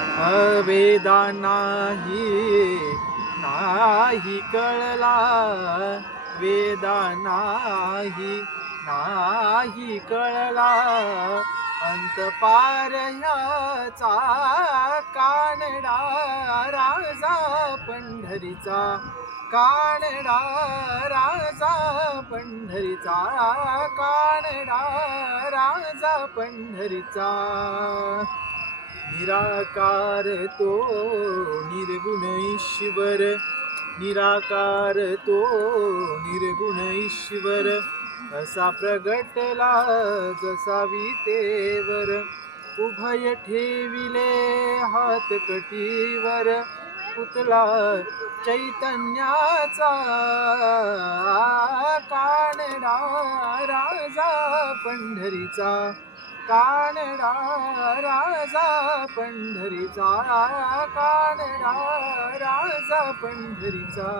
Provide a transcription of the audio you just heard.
अवेदा नाही नाही कळला, वेदा नाही नाही कळला, अंत पार ह्याचा कानडा राजा पंढरीचा, कानडा राजा पंढरीचा, कानडा राजा पंढरीचा. निराकार तो निर्गुण ईश्वर, निराकार तो निर्गुण ईश्वर, असा प्रगटला जसा विटेवर, उभय ठेविले हात कटीवर, पुतला चैतन्याचा, कानडा राजा पंढरीचा, कानडा राजा पंढरीचा, कानडा राजा पंढरीचा.